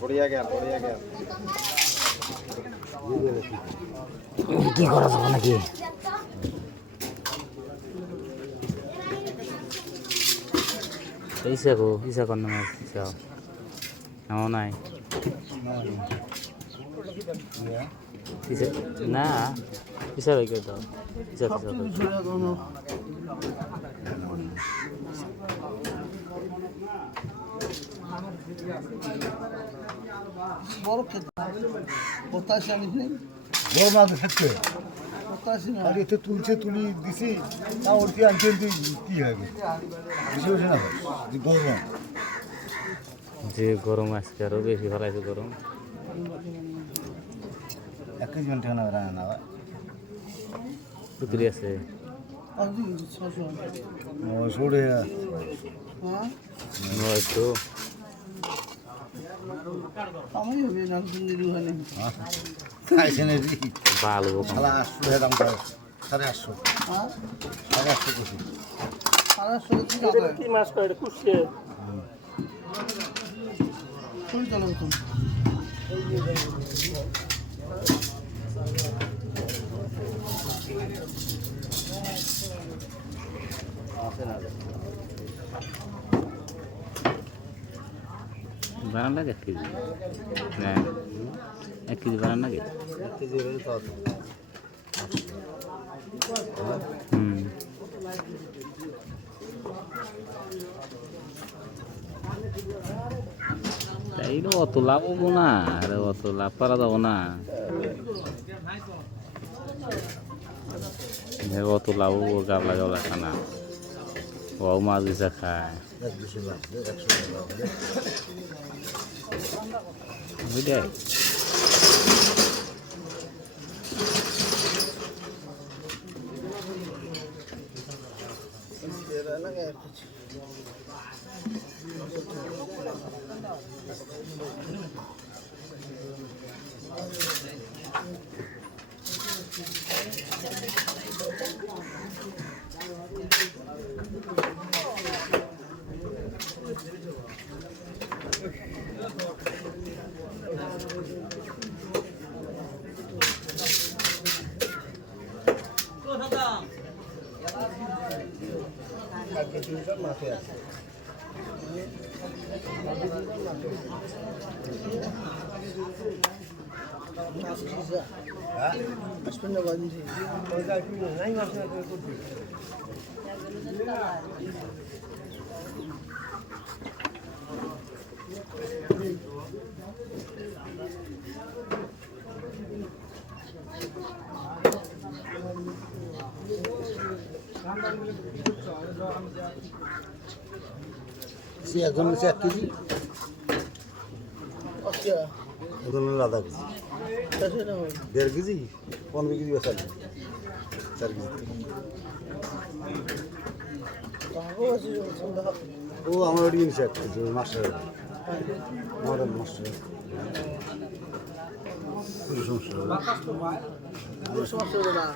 बढ़िया गया কি করা যাবে নাকি ইসা কর না ইসাও নাও নাই না ইসা রেখে দাও ইসা বড় খেতে কোথায় জানিস নেই বড় মাছ খেতে কোথায় না আগে তো তুলি দিছি তা ওর কি আনতে কি হবে বুঝতে পারছি না যে গরম যে গরম আজকে আরো বেশি ফেলাইছে গরম 1 কেজি ঘন্টা না রান্না না পুকুরি আছে ও ছড়ে হ্যাঁ একটু আমি হবে না দিন দুহানে খাইছে না রে ভালো শালা 800 দাম করে 850 হ্যাঁ 850 কইছি সারা সরে কি টাকা কি মাছ করে কুশে কোন চলো তুমি বানান লাগে 1 কেজি না 1 কেজি বানান লাগে 1 কেজি হলে তো তাই অত লাভ হবো না আরে অত লাভ করা যাবো না অত লাভ হবো গাবলা গাবলা খানা ও মাছ দিছে খায় বুঝলে সে একজন 1 কেজি আচ্ছা একজন আধা কেজি কাছে না 1.5 কেজি 15 কেজি বেচা 4 কেজি তাও আছে সন্ধ্যা ও আমার ওই জিনিস 1 কেজি মাস্টার মডেল মাস্টার পুরো সমস্যা সমস্যা না